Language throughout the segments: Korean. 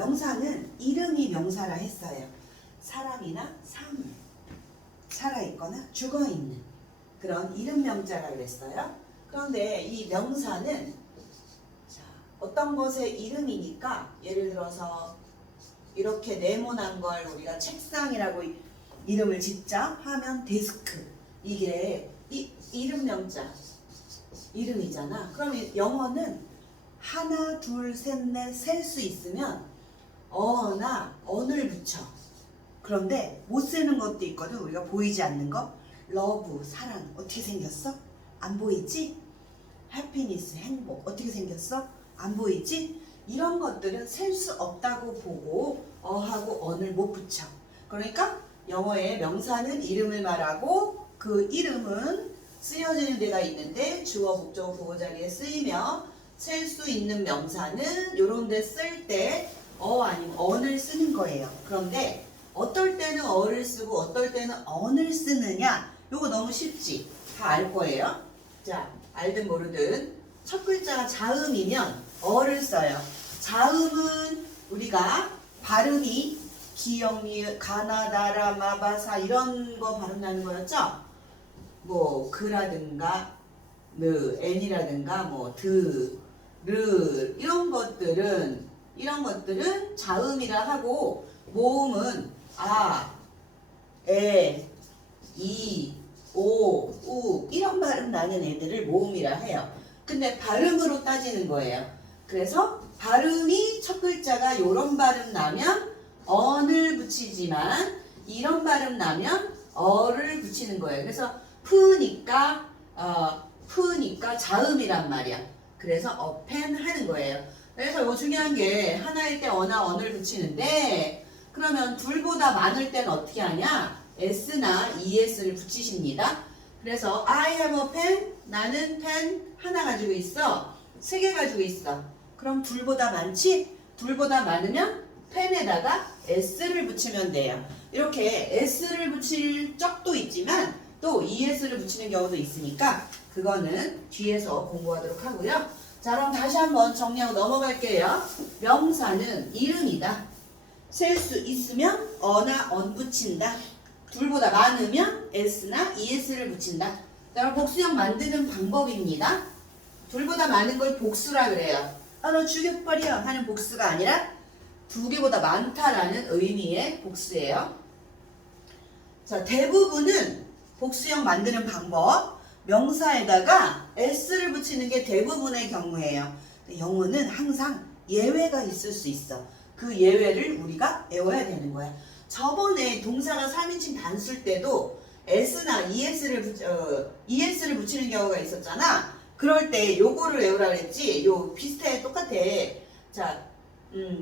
명사는 이름이 명사라 했어요. 사람이나 사물, 살아있거나 죽어있는 그런 이름 명자라 그랬어요. 그런데 이 명사는 어떤 것의 이름이니까, 예를 들어서 이렇게 네모난 걸 우리가 책상이라고 이름을 짓자 하면 데스크, 이게 이름 명자 이름이잖아. 그러면 영어는 하나 둘 셋 넷 셀 수 있으면 어나 언을 붙여. 그런데 못 쓰는 것도 있거든. 우리가 보이지 않는 거. 러브, 사랑 어떻게 생겼어? 안 보이지? 해피니스, 행복 어떻게 생겼어? 안 보이지? 이런 것들은 셀 수 없다고 보고 어하고 언을 못 붙여. 그러니까 영어의 명사는 이름을 말하고 그 이름은 쓰여지는 데가 있는데 주어, 목적어, 보호 자리에 쓰이며, 셀 수 있는 명사는 이런 데 쓸 때 어 아니면 언을 쓰는 거예요. 그런데 어떨 때는 어를 쓰고 어떨 때는 언을 쓰느냐, 요거 너무 쉽지? 다 알 거예요. 자, 알든 모르든 첫 글자가 자음이면 어를 써요. 자음은 우리가 발음이 기영리, 가나다라, 마바사 이런 거 발음 나는 거였죠? 뭐 그라든가 느, n이라든가 뭐 드, 르 이런 것들은 자음이라 하고, 모음은 아, 에, 이, 오, 우 이런 발음 나는 애들을 모음이라 해요. 근데 발음으로 따지는 거예요. 그래서 발음이 첫 글자가 요런 발음 나면 언을 붙이지만 이런 발음 나면 어를 붙이는 거예요. 그래서 푸니까 자음이란 말이야. 그래서 어펜 하는 거예요. 그래서 요 중요한 게 하나일 때 어나 언을 붙이는데, 그러면 둘보다 많을 때는 어떻게 하냐? s나 es를 붙이십니다. 그래서 I have a pen, 나는 펜 하나 가지고 있어. 3개 가지고 있어. 그럼 둘보다 많지? 둘보다 많으면 펜에다가 s를 붙이면 돼요. 이렇게 s를 붙일 적도 있지만 또 es를 붙이는 경우도 있으니까 그거는 뒤에서 공부하도록 하고요. 자, 그럼 다시 한번 정리하고 넘어갈게요. 명사는 이름이다. 셀 수 있으면 어나 언 붙인다. 둘보다 많으면 s나 es를 붙인다. 그럼 복수형 만드는 방법입니다. 둘보다 많은 걸 복수라 그래요. 아, 너 죽여버려 하는 복수가 아니라 2개보다 많다라는 의미의 복수예요. 자, 대부분은 복수형 만드는 방법, 명사에다가 s를 붙이는 게 대부분의 경우예요. 영어는 항상 예외가 있을 수 있어. 그 예외를 우리가 외워야 되는 거야. 저번에 동사가 3인칭 단수일 때도 s나 es를 붙이는 경우가 있었잖아. 그럴 때 요거를 외우라 그랬지. 요 비슷해, 똑같아. 자,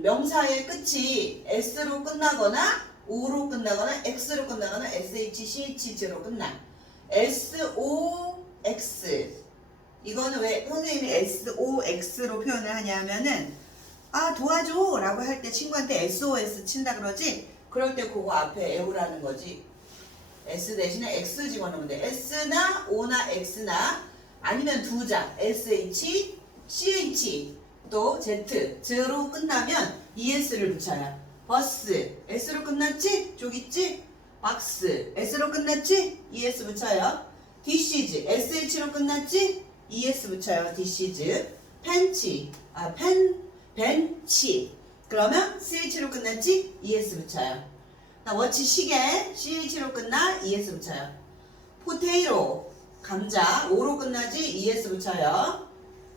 명사의 끝이 s로 끝나거나 o로 끝나거나 x로 끝나거나 sh, ch로 끝나. sox 이거는 왜 선생님이 sox로 표현을 하냐면은, 아 도와줘 라고 할 때 친구한테 sos 친다 그러지. 그럴 때 그거 앞에 외우라는 거지. s 대신에 x 집어넣으면 돼. s나 o나 x나 아니면 두 자 sh, ch 또 z, z로 끝나면 es를 붙여요. 버스 s로 끝났지? 쪽 있지? 박스 s로 끝났지? es 붙여요. dishes sh로 끝났지? es 붙여요. dishes. 펜치 벤치 그러면 ch로 끝났지? es 붙여요. 워치 시계 ch로 끝나 es 붙여요. 포테이로 감자 o로 끝나지? es 붙여요.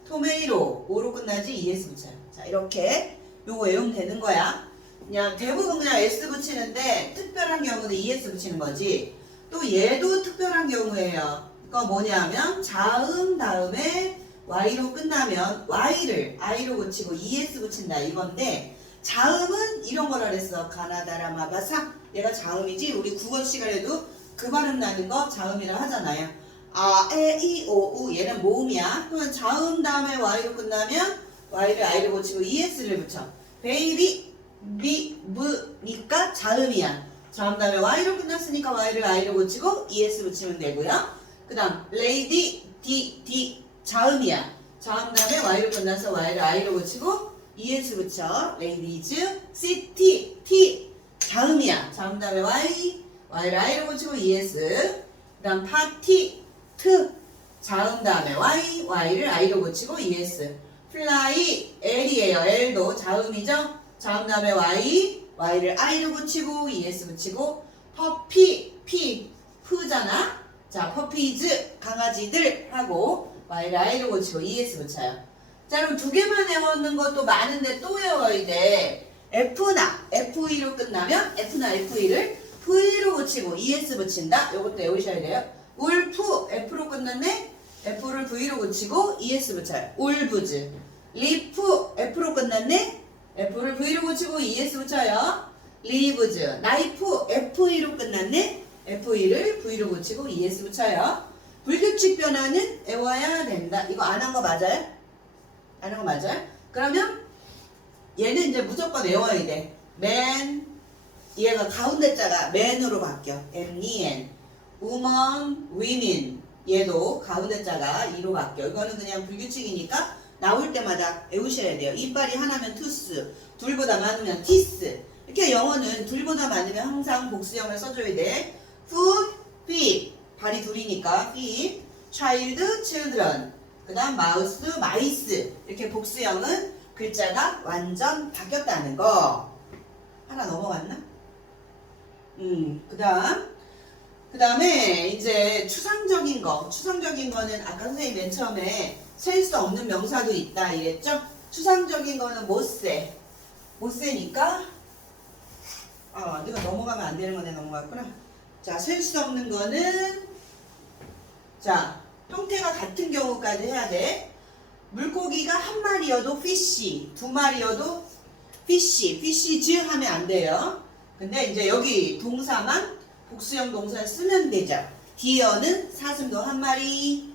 토메이로 o로 끝나지? es 붙여요. 자, 이렇게 요거 외우면 되는 거야. 그냥 대부분 그냥 s 붙이는데 특별한 경우는 es 붙이는 거지. 또 얘도 특별한 경우예요. 그거 뭐냐면 자음 다음에 y로 끝나면 y를 i로 붙이고 es 붙인다 이건데, 자음은 이런 거라 그랬어. 가나다라 마바사 얘가 자음이지. 우리 국어 시간에도 그 발음 나는 거 자음이라 하잖아요. 아, 에, 이, 오, 우 얘는 모음이야. 그러면 자음 다음에 y로 끝나면 y를 i로 붙이고 es를 붙여. 베이비 비브니까 자음이야. 자음 다음에 y로 끝났으니까 y를 i로 붙이고 es 붙이면 되고요. 그 다음 레이디 디 자음이야. 자음 다음에 y로 끝나서 y를 i로 붙이고 es 붙여. ladies, city, t 자음이야. 자음 다음에 y, y를 i로 붙이고 es. 그 다음 party, t 자음 다음에 y, y를 i로 붙이고 es. fly, l이에요. l도 자음이죠. 자음 다음에 y, y를 i로 붙이고 es 붙이고. puppy, p, p잖아. 자, puppies, 강아지들 하고 y를 i로 붙이고 es 붙여요. 자, 그럼 두 개만 외웠는 것도 많은데 또 외워야 돼. F나 FE로 끝나면 F나 FE를 V로 붙이고 ES 붙인다. 이것도 외우셔야 돼요. 울프 F로 끝났네. F를 V로 붙이고 ES 붙여요. 울브즈. 리프 F로 끝났네. F를 V로 붙이고 ES 붙여요. 리브즈. 나이프 FE로 끝났네. FE를 V로 붙이고 ES 붙여요. 불규칙 변화는 외워야 된다. 이거 안 한 거 맞아요? 안 한 거 맞아요? 그러면 얘는 이제 무조건 외워야 돼. man, 얘가 가운데 자가 man으로 바뀌어. man, woman, women. 얘도 가운데 자가 e로 바뀌어. 이거는 그냥 불규칙이니까 나올 때마다 외우셔야 돼요. 이빨이 하나면 tooth, 둘보다 많으면 teeth. 이렇게 영어는 둘보다 많으면 항상 복수형을 써줘야 돼. foot, feet. 발이 둘이니까 feet. child, children. 그 다음 mouse, mice. 이렇게 복수형은 글자가 완전 바뀌었다는 거. 하나 넘어갔나? 그 다음에 이제 추상적인 거. 추상적인 거는 아까 선생님 맨 처음에 셀 수 없는 명사도 있다 이랬죠? 추상적인 거는 못 세. 못 세니까 네가 넘어가면 안 되는 거네. 넘어갔구나. 자, 셀 수 없는 거는 자, 형태가 같은 경우까지 해야 돼. 물고기가 한 마리여도 fish, 두 마리여도 fishes 하면 안 돼요. 근데 이제 여기 동사만 복수형 동사를 쓰면 되죠. deer는 사슴도 한 마리,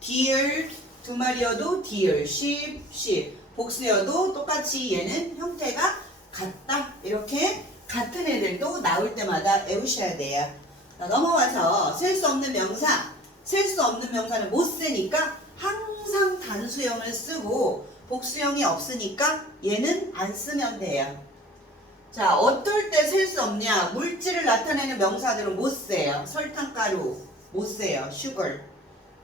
deer 두 마리여도 deer, sheep. 복수여도 똑같이 얘는 형태가 같다. 이렇게 같은 애들도 나올 때마다 외우셔야 돼요. 자, 넘어와서 셀 수 없는 명사. 셀 수 없는 명사는 못 세니까 항상 단수형을 쓰고 복수형이 없으니까 얘는 안 쓰면 돼요. 자, 어떨 때 셀 수 없냐? 물질을 나타내는 명사들은 못 세요. 설탕가루 못 세요. sugar,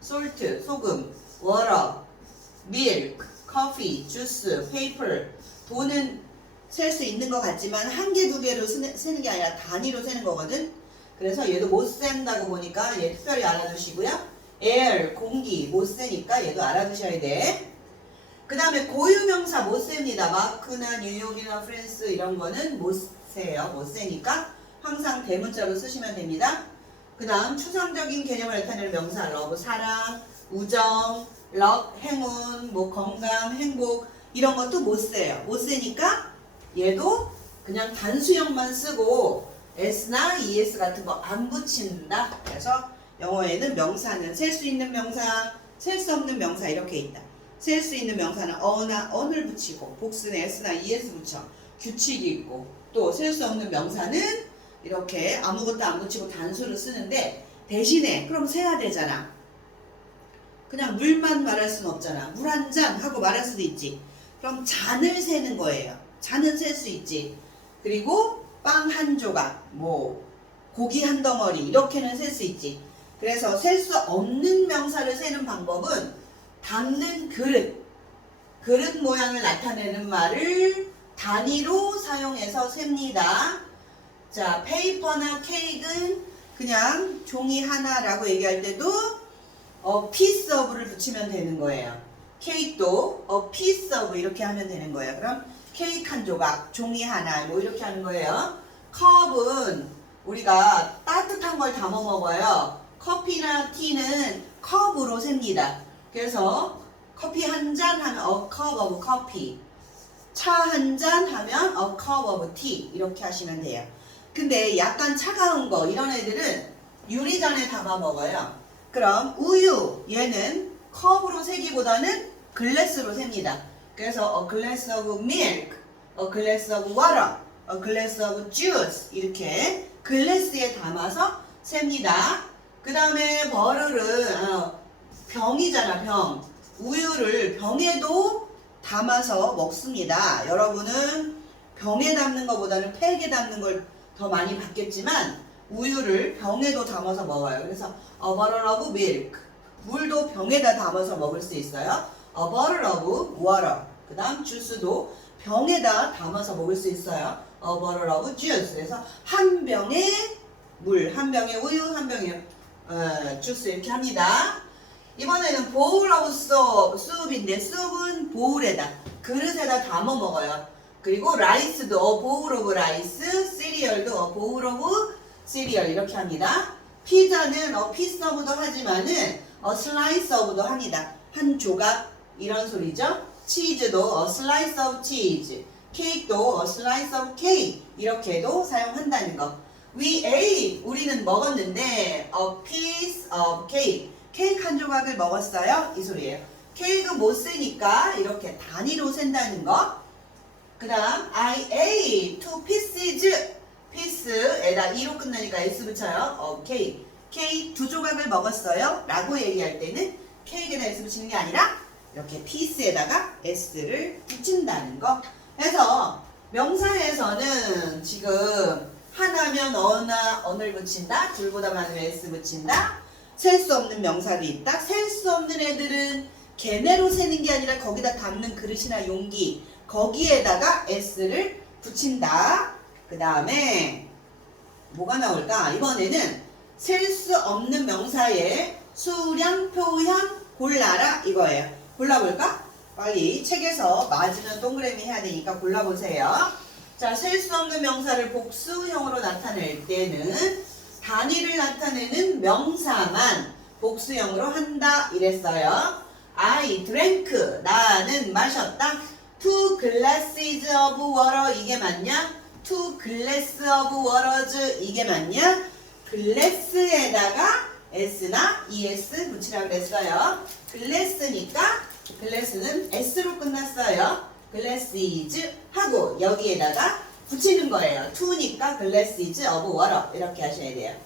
salt, 소금, water, milk, coffee, juice, paper. 돈은 셀 수 있는 것 같지만 한 개, 두 개로 세는 게 아니라 단위로 세는 거거든. 그래서 얘도 못 센다고 보니까 얘 특별히 알아두시고요. air, 공기 못 세니까 얘도 알아두셔야 돼. 그 다음에 고유명사 못 셉니다. 마크나 뉴욕이나 프랑스 이런 거는 못 세요. 못 세니까 항상 대문자로 쓰시면 됩니다. 그 다음 추상적인 개념을 나타내는 명사 love, 사랑, 우정, luck, 행운, 뭐 건강, 행복 이런 것도 못 세요. 못 세니까 얘도 그냥 단수형만 쓰고 s나 es 같은 거 안 붙인다. 그래서 영어에는 명사는 셀 수 있는 명사, 셀 수 없는 명사 이렇게 있다. 셀 수 있는 명사는 어나 언을 붙이고 복수는 s나 es 붙여 규칙이 있고 또 셀 수 없는 명사는 이렇게 아무것도 안 붙이고 단수를 쓰는데 대신에 그럼 세야 되잖아. 그냥 물만 말할 수는 없잖아. 물 한 잔 하고 말할 수도 있지. 그럼 잔을 세는 거예요. 잔은 셀 수 있지. 그리고 빵 한 조각, 뭐 고기 한 덩어리 이렇게는 셀 수 있지. 그래서 셀 수 없는 명사를 세는 방법은 닦는 그릇 모양을 나타내는 말을 단위로 사용해서 셉니다. 자, 페이퍼나 케이크는 그냥 종이 하나라고 얘기할 때도 piece of를 붙이면 되는 거예요. 케이크도 piece of 이렇게 하면 되는 거예요. 그럼 케이크 한 조각, 종이 하나 뭐 이렇게 하는 거예요. 컵은 우리가 따뜻한 걸 담아 먹어요. 커피나 티는 컵으로 셉니다. 그래서 커피 한 잔 하면 a cup of coffee, 차 한 잔 하면 a cup of tea 이렇게 하시면 돼요. 근데 약간 차가운 거 이런 애들은 유리잔에 담아 먹어요. 그럼 우유 얘는 컵으로 세기보다는 글래스로 셉니다. 그래서 a glass of milk, a glass of water, a glass of juice 이렇게 글래스에 담아서 셉니다. 그 다음에 버릇은 병이잖아. 병. 우유를 병에도 담아서 먹습니다. 여러분은 병에 담는 것보다는 팩에 담는 걸 더 많이 받겠지만 우유를 병에도 담아서 먹어요. 그래서 a bottle of milk. 물도 병에다 담아서 먹을 수 있어요. a bottle of water. 그 다음 주스도 병에다 담아서 먹을 수 있어요. a bottle of juice. 그래서 한 병에 물, 한 병에 우유, 한 병에 주스 이렇게 합니다. 이번에는 bowl of soup인데 soup은 보울에다, 그릇에다 담아 먹어요. 그리고 라이스도 a bowl of rice, cereal도 a bowl of cereal 이렇게 합니다. 피자는 a piece of도 하지만은 a slice of도 합니다. 한 조각 이런 소리죠. 치즈도 a slice of cheese, 케이크도 a slice of cake 이렇게도 사용한다는 거. We ate, 우리는 먹었는데 a piece of cake, 케이크 한 조각을 먹었어요 이 소리예요. 케이크 못 세니까 이렇게 단위로 센다는 거. 그 다음 I ate two pieces, piece에다 2로 끝나니까 s 붙여요. 케이크, 케이크 두 조각을 먹었어요 라고 얘기할 때는 케이크에다 s 붙이는 게 아니라 이렇게 piece에다가 s를 붙인다는 거. 그래서 명사에서는 지금 하나면 어를 붙인다, 둘보다 많으면 s 붙인다, 셀 수 없는 명사도 있다. 셀 수 없는 애들은 걔네로 세는 게 아니라 거기다 담는 그릇이나 용기, 거기에다가 s를 붙인다. 그 다음에 뭐가 나올까? 이번에는 셀 수 없는 명사의 수량, 표현 골라라 이거예요. 골라볼까? 빨리 책에서 맞으면 동그라미 해야 되니까 골라보세요. 자, 셀 수 없는 명사를 복수형으로 나타낼 때는 단위를 나타내는 명사만 복수형으로 한다 이랬어요. I drank, 나는 마셨다. Two glasses of water, 이게 맞냐? Two glass of waters, 이게 맞냐? glass에다가 s나 es 붙이라고 그랬어요. glass니까 glass는 s로 끝났어요. glasses 하고 여기에다가 붙이는 거예요. to니까 glasses of water 이렇게 하셔야 돼요.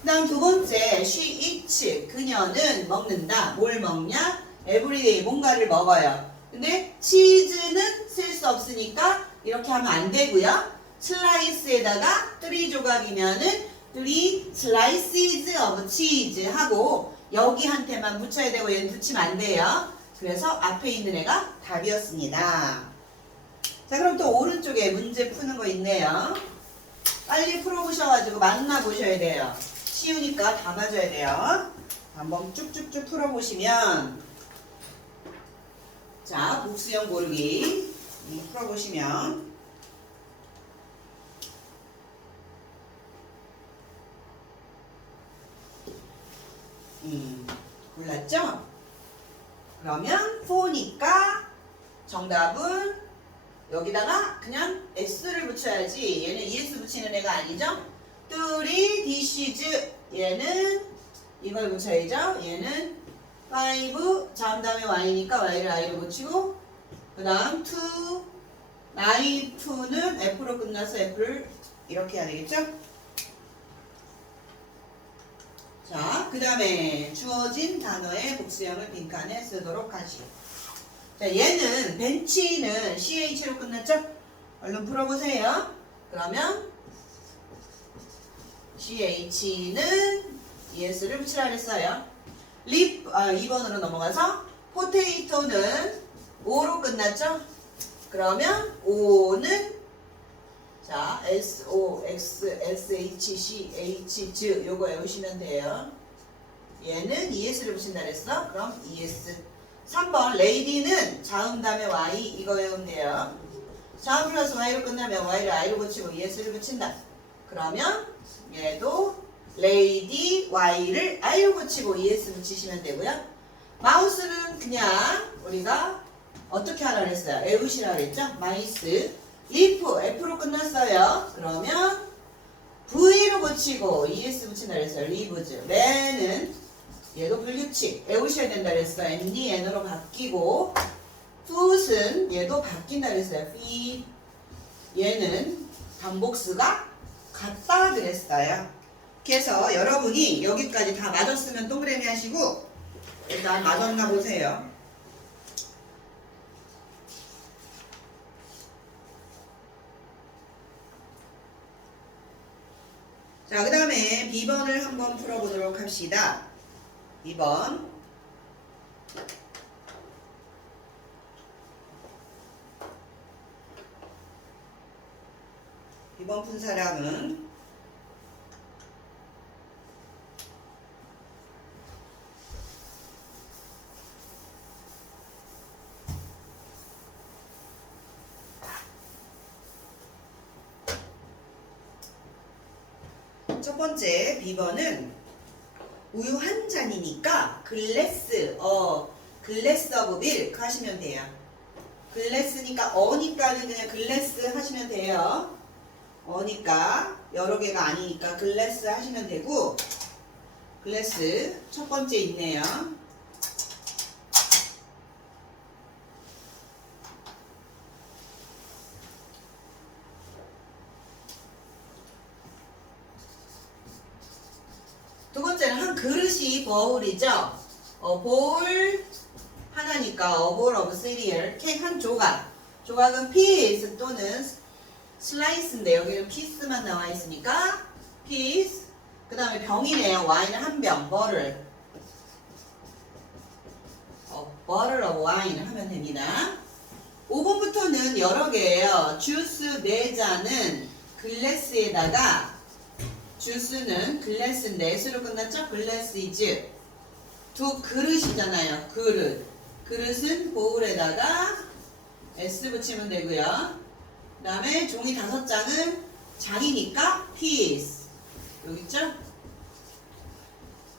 그 다음 두 번째, she eats, 그녀는 먹는다. 뭘 먹냐? everyday, 뭔가를 먹어요. 근데 치즈는 쓸 수 없으니까 이렇게 하면 안 되고요. 슬라이스에다가 3 조각이면은 3 slices of cheese 하고 여기한테만 붙여야 되고 얘는 붙이면 안 돼요. 그래서 앞에 있는 애가 답이었습니다. 자, 그럼 또 오른쪽에 문제 푸는 거 있네요. 빨리 풀어보셔가지고 만나보셔야 돼요. 쉬우니까 다 맞아야 돼요. 한번 쭉쭉쭉 풀어보시면, 자, 복수형 고르기 풀어보시면 골랐죠? 그러면 4니까 정답은 여기다가 그냥 s를 붙여야지. 얘는 es 붙이는 애가 아니죠? 3 dishes, 얘는 이걸 붙여야죠. 얘는 5, 다음에 y니까 y를 i로 붙이고, 그 다음 2, knife는 f로 끝나서 f를 이렇게 해야 되겠죠? 자, 그 다음에 주어진 단어의 복수형을 빈칸에 쓰도록 하시오. 자, 얘는 벤치는 ch로 끝났죠? 얼른 풀어보세요. 그러면 ch는 es를 붙이라 그랬어요. 2번으로 넘어가서 포테이토는 o로 끝났죠? 그러면 o는 자, so, x, sh, h, z 요거 외우시면 돼요. 얘는 es를 붙인다 그랬어? 그럼 es. 3번 lady는 자음 다음에 y 이거 외우면 돼요. 자음 플러스 y로 끝나면 y를 i로 붙이고 es를 붙인다. 그러면 얘도 lady y를 i로 붙이고 es 붙이시면 되고요. 마우스는 그냥 우리가 어떻게 하라 그랬어요? 외우시라 그랬죠? 마이스. if f로 끝났어요. 그러면 v로 붙이고 es 붙인다 그랬어요. lives. man은 얘도 불규칙 외우셔야 된다 그랬어요. md n으로 바뀌고, foot은 얘도 바뀐다 그랬어요. feet. 얘는 반복수가 같다 그랬어요. 그래서 여러분이 여기까지 다 맞았으면 동그라미 하시고 일단 맞았나 보세요. 자, 그 다음에 B번을 한번 풀어보도록 합시다. 2번. 이번 푼 사람은 첫 번째 B번은 우유 한 잔이니까 글래스 오브 밀크 하시면 돼요. 글래스니까 어니까는 그냥 글래스 하시면 돼요. 어니까 여러 개가 아니니까 글래스 하시면 되고, 글래스 첫 번째 있네요. 두 번째는 한 그릇이 버울이죠. 볼 하나니까 bowl of cereal, 케이크 한 조각. 조각은 piece 또는 슬라이스인데 여기는 피스만 나와 있으니까 piece. 그 다음에 병이네요. 와인을 한 병, bottle. bottle of wine 하면 됩니다. 5번부터는 여러 개예요. 주스 4잔은 글래스에다가, 주스는 글래스인데 S로 끝났죠? 글래스이즈. 두 그릇이잖아요. 그릇은 보울에다가 S 붙이면 되고요. 그 다음에 종이 5장은 장이니까 piece. 여기 있죠?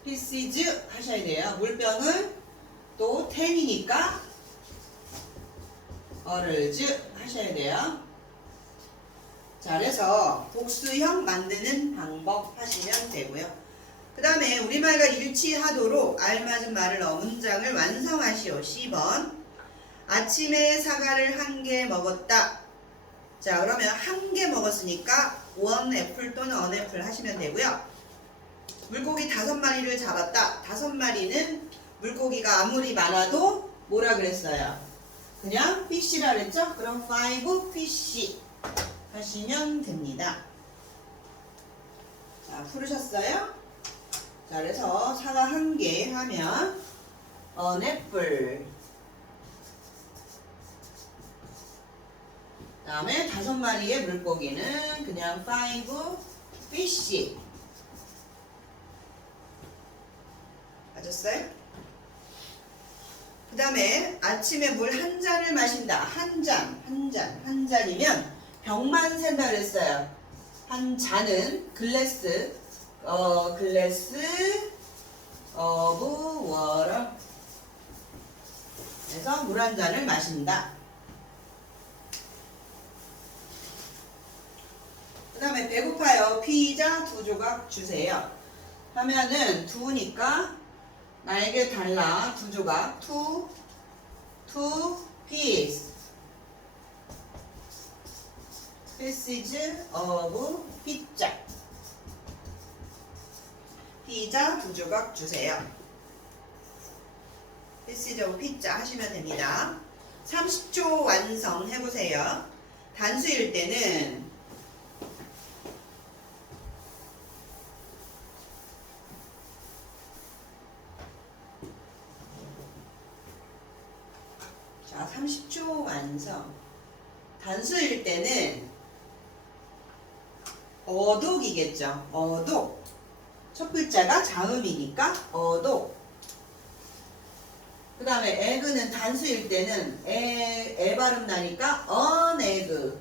pieces 하셔야 돼요. 물병은 또 10이니까 bottles 하셔야 돼요. 자, 그래서 복수형 만드는 방법 하시면 되고요. 그 다음에 우리말과 일치하도록 알맞은 말을 넣어 문장을 완성하시오. 10번. 아침에 사과를 1개 먹었다. 자, 그러면 1개 먹었으니까 one apple 또는 an apple 하시면 되고요. 물고기 5마리를 잡았다. 5마리는 물고기가 아무리 많아도 뭐라 그랬어요? 그냥 fish라 그랬죠? 그럼 5 fish 하시면 됩니다. 자, 풀으셨어요? 자, 그래서 사과 1개 하면 an apple. 그 다음에 5마리의 물고기는 그냥 5 fish. 맞았어요? 그 다음에 아침에 물 1잔을 마신다. 한 잔이면 병만 샌다 그랬어요. 한 잔은 글래스 of water. 그래서 물 1잔을 마신다. 그 다음에 배고파요. 피자 2조각 주세요. 하면은 2니까 나에게 달라 2조각. 2 piece. pieces of pizza. 피자 2조각 주세요. pieces of pizza 하시면 됩니다. 30초 완성해보세요. 단수일 때는 자, 30초 완성. 단수일 때는 어독이겠죠. 어독. 첫 글자가 자음이니까 어독. 그 다음에 에그는 단수일 때는 에 발음 나니까 on egg.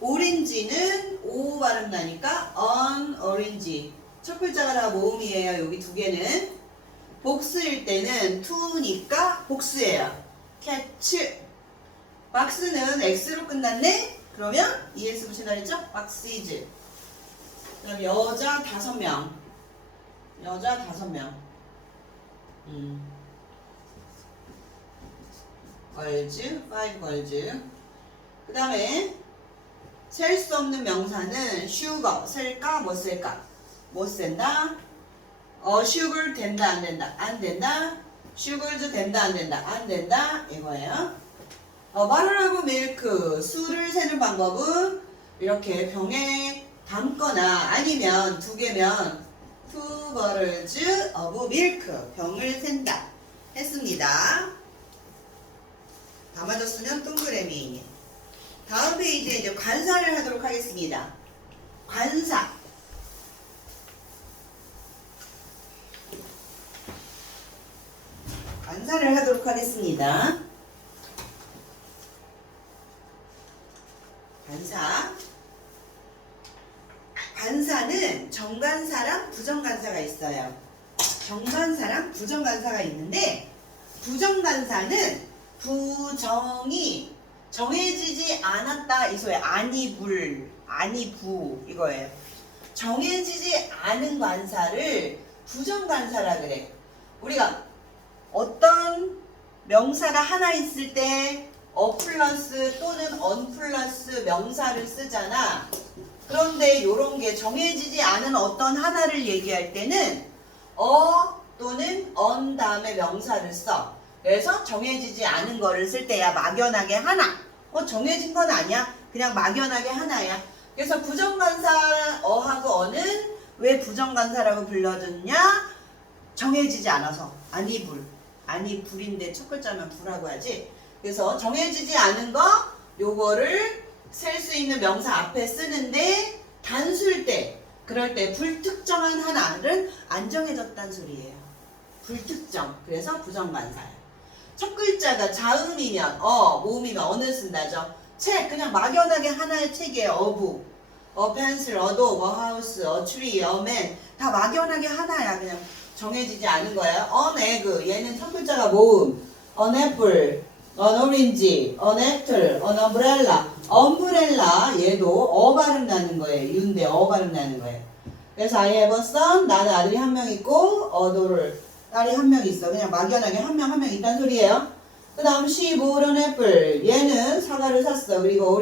오렌지는 오 발음 나니까 on orange. 첫 글자가 다 모음이에요. 여기 2개는. 복수일 때는 to니까 복수예요. catch. 박스는 X로 끝났네? 그러면 ES 붙인다 했죠? boxes. 그럼 여자 5명. 여자 5명. 걸즈, 5 걸즈. 그 다음에 셀 수 없는 명사는 sugar. 셀까? 못 셀까? 못 센다. sugar 된다, 안 된다? 안 된다. sugars 된다, 안 된다? 안 된다. 이거예요. 버터하고 밀크. 수를 세는 방법은 이렇게 병에 담거나 아니면 두 개면 two bottles of milk 병을 샌다 했습니다. 담아줬으면 동그라미. 다음 페이지에 이제 관사를 하도록 하겠습니다. 관사. 관사를 하도록 하겠습니다. 관사. 관사는 정관사랑 부정관사가 있어요. 정관사랑 부정관사가 있는데 부정관사는 부정이 정해지지 않았다 이 소리. 아니 불, 아니 부 이거예요. 정해지지 않은 관사를 부정관사라 그래. 우리가 어떤 명사가 하나 있을 때 플러스 또는 플러스 명사를 쓰잖아. 그런데 요런 게 정해지지 않은 어떤 하나를 얘기할 때는 또는 다음에 명사를 써. 그래서 정해지지 않은 거를 쓸 때야 막연하게 하나. 정해진 건 아니야. 그냥 막연하게 하나야. 그래서 부정관사 하고 어는 왜 부정관사라고 불러줬냐? 정해지지 않아서. 아니 불. 아니 불인데 첫 글자면 불하고 하지. 그래서 정해지지 않은 거 요거를 셀 수 있는 명사 앞에 쓰는데 단수일 때 그럴 때 불특정한 하나를 안 정해졌단 소리예요. 불특정. 그래서 부정관사예요. 첫 글자가 자음이면 모음이면 어는 쓴다죠. 책 그냥 막연하게 하나의 책이에요. 어부, 펜슬, dog, house, tree, man 다 막연하게 하나야. 그냥 정해지지 않은 거예요. egg 얘는 첫 글자가 모음, apple, orange, apple, umbrella umbrella 얘도 발음 나는 거예요. 윤데 발음 나는 거예요. 그래서 I have a son 나는 아들이 한 명 있고 daughter 딸이 한 명 있어. 그냥 막연하게 한 명 있다는 소리예요. 그 다음 she bought an apple 얘는 사과를 샀어. 그리고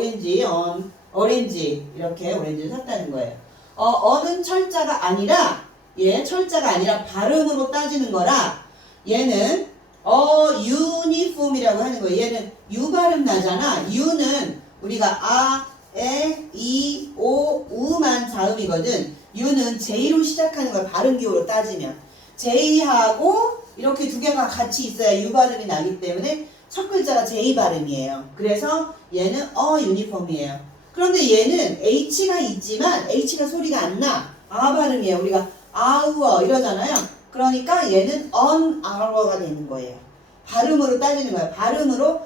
orange 이렇게 오렌지를 샀다는 거예요. 어는 철자가 아니라 철자가 아니라 발음으로 따지는 거라 얘는 uniform이라고 하는 거예요. 얘는 U 발음 나잖아. U는 우리가 이, 오, 우만 자음이거든. U는 J로 시작하는 걸 발음기호로 따지면 J하고 이렇게 두 개가 같이 있어야 U 발음이 나기 때문에 첫 글자가 J 발음이에요. 그래서 얘는 유니폼이에요. 그런데 얘는 H가 있지만 H가 소리가 안 나. 발음이에요. 우리가 아우어 이러잖아요. 그러니까 얘는 언아우어가 되는 거예요. 발음으로 따지는 거예요. 발음으로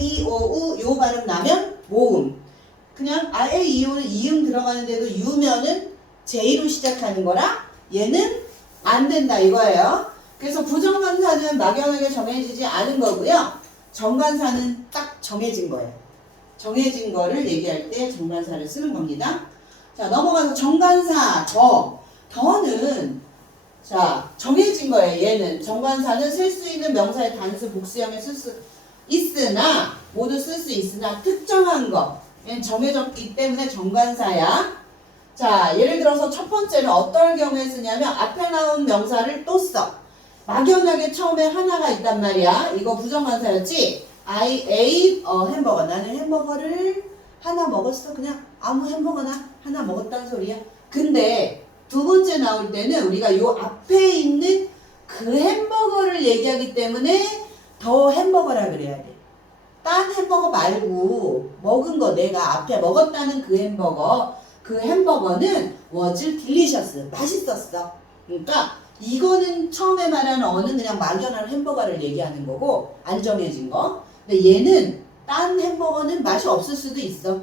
이, 오, 우 요 발음 나면 모음. 그냥 이, 오는 이음 들어가는데도 유면은 J로 시작하는 거라 얘는 안 된다 이거예요. 그래서 부정관사는 막연하게 정해지지 않은 거고요. 정관사는 딱 정해진 거예요. 정해진 거를 얘기할 때 정관사를 쓰는 겁니다. 자, 넘어가서 정관사 더는 정해진 거예요. 얘는 정관사는 쓸 수 있는 명사의 단수 복수형에 쓸 수 있으나 모두 쓸 수 있으나 특정한 거 얘는 정해졌기 때문에 정관사야. 자, 예를 들어서 첫 번째는 어떨 경우에 쓰냐면 앞에 나온 명사를 또 써. 막연하게 처음에 하나가 있단 말이야. 이거 부정관사였지? I ate a 햄버거. 나는 햄버거를 하나 먹었어. 그냥 아무 햄버거나 하나 먹었다는 소리야. 근데 두 번째 나올 때는 우리가 요 앞에 있는 그 햄버거를 얘기하기 때문에 더 햄버거라 그래야 돼. 딴 햄버거 말고 먹은 거 내가 앞에 먹었다는 그 햄버거는 was delicious. 맛있었어. 그러니까 이거는 처음에 말하는 어는 그냥 막연한 햄버거를 얘기하는 거고 안 정해진 거. 근데 얘는 딴 햄버거는 맛이 없을 수도 있어.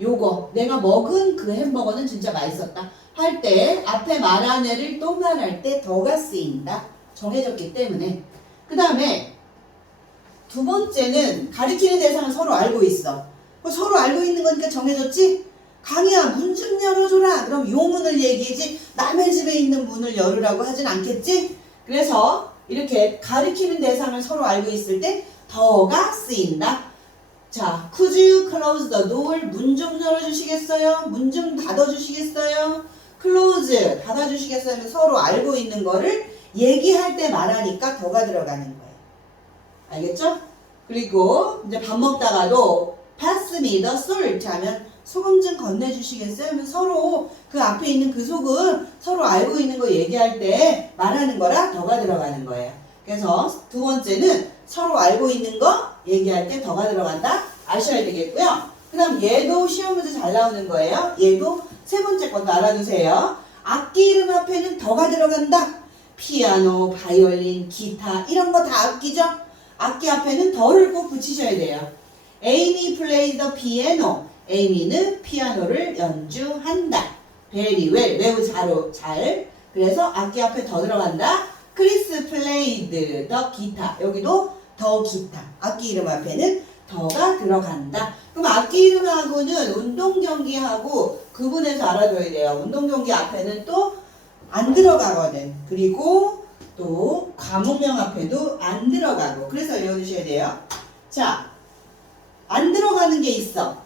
요거 내가 먹은 그 햄버거는 진짜 맛있었다 할 때 앞에 말한 애를 또 말할 때 더가 쓰인다. 정해졌기 때문에. 그 다음에 두 번째는 가리키는 대상을 서로 알고 있어. 서로 알고 있는 거니까 정해졌지? 강희야 문 좀 열어줘라. 그럼 요 문을 얘기하지 남의 집에 있는 문을 열으라고 하진 않겠지? 그래서 이렇게 가리키는 대상을 서로 알고 있을 때 더가 쓰인다. 자, could you close the door? 문 좀 열어주시겠어요? 문 좀 닫아주시겠어요? close, 닫아주시겠어요? 서로 알고 있는 거를 얘기할 때 말하니까 더가 들어가는 거예요. 알겠죠? 그리고 이제 밥 먹다가도 pass me the salt 하면 소금 좀 건네주시겠어요? 서로 그 앞에 있는 그 소금 서로 알고 있는 거 얘기할 때 말하는 거라 더가 들어가는 거예요. 그래서 두 번째는 서로 알고 있는 거 얘기할 때 더가 들어간다 아셔야 되겠고요. 그 다음 얘도 시험 문제 잘 나오는 거예요. 얘도 세 번째 것도 알아두세요. 악기 이름 앞에는 더가 들어간다. 피아노, 바이올린, 기타 이런 거 다 악기죠? 악기 앞에는 더를 꼭 붙이셔야 돼요. Amy played the piano. 에이미는 피아노를 연주한다. very well. 매우 잘. 그래서 악기 앞에 더 들어간다. 크리스 played the guitar. 여기도 더 기타. 악기 이름 앞에는 더가 들어간다. 그럼 악기 이름하고는 운동 경기하고 구분해서 알아둬야 돼요. 운동 경기 앞에는 또 안 들어가거든. 그리고 또 과목명 앞에도 안 들어가고. 그래서 외워두셔야 돼요. 자, 안 들어가는 게 있어.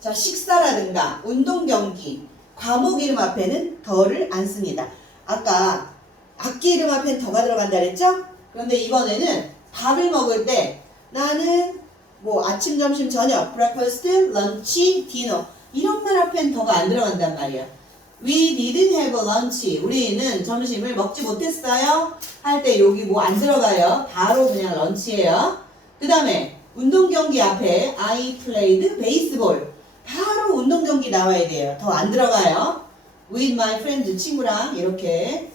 자, 식사라든가 운동 경기, 과목 이름 앞에는 더를 안 씁니다. 아까 악기 이름 앞에는 더가 들어간다 그랬죠? 그런데 이번에는 밥을 먹을 때 나는 뭐 아침, 점심, 저녁, breakfast, lunch, dinner 이런 말 앞엔 더가 안 들어간단 말이야. We didn't have lunch. 우리는 점심을 먹지 못했어요. 할 때 여기 뭐 안 들어가요. 바로 그냥 런치예요. 그 다음에 운동 경기 앞에 I played baseball. 바로 운동 경기 나와야 돼요. 더 안 들어가요. With my friends. 친구랑 이렇게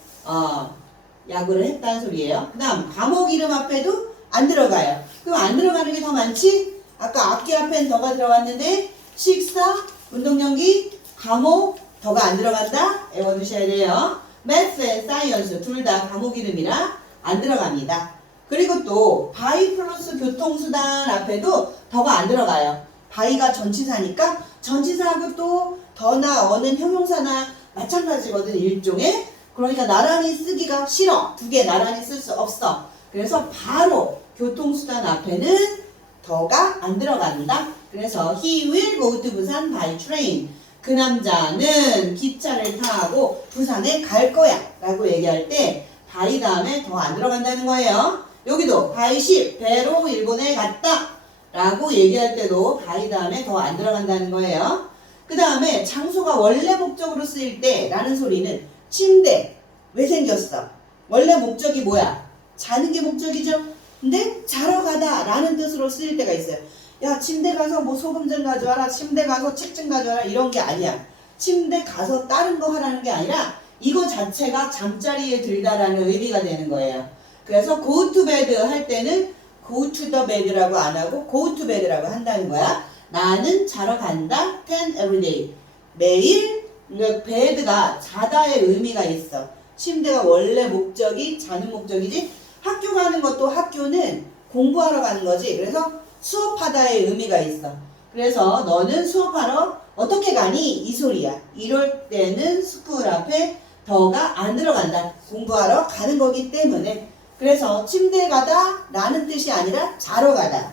야구를 했다는 소리예요. 그 다음 과목 이름 앞에도 안 들어가요. 그럼 안 들어가는 게 더 많지? 아까 악기 앞엔 더가 들어갔는데 식사, 운동 경기, 과목 더가 안 들어간다? 외워두셔야 돼요. Math and Science 둘 다 과목 이름이라 안 들어갑니다. 그리고 또 바이 플러스 교통수단 앞에도 더가 안 들어가요. 바이가 전치사니까 전치사하고 또 더나 어는 형용사나 마찬가지거든. 일종의. 그러니까 나란히 쓰기가 싫어. 두 개 나란히 쓸 수 없어. 그래서 바로 교통수단 앞에는 더가 안 들어간다. 그래서 he will go to 부산 by train. 그 남자는 기차를 타고 부산에 갈 거야 라고 얘기할 때 by 다음에 더 안 들어간다는 거예요. 여기도 by ship, 배로 일본에 갔다 라고 얘기할 때도 by 다음에 더 안 들어간다는 거예요. 그 다음에 장소가 원래 목적으로 쓰일 때 라는 소리는 침대 왜 생겼어? 원래 목적이 뭐야? 자는 게 목적이죠. 근데 자러 가다 라는 뜻으로 쓰일 때가 있어요. 야, 침대 가서 뭐 소금 좀 가져와라, 침대 가서 책 좀 가져와라 이런 게 아니야. 침대 가서 다른 거 하라는 게 아니라 이거 자체가 잠자리에 들다라는 의미가 되는 거예요. 그래서 go to bed 할 때는 go to the bed라고 안 하고 go to bed라고 한다는 거야. 나는 자러 간다. 10 every day. 매일 bed가 자다의 의미가 있어. 침대가 원래 목적이 자는 목적이지. 학교 가는 것도 학교는 공부하러 가는 거지. 그래서 수업하다의 의미가 있어. 그래서 너는 수업하러 어떻게 가니? 이 소리야. 이럴 때는 스쿨 앞에 더가 안 들어간다. 공부하러 가는 거기 때문에. 그래서 침대에 가다 라는 뜻이 아니라 자러 가다.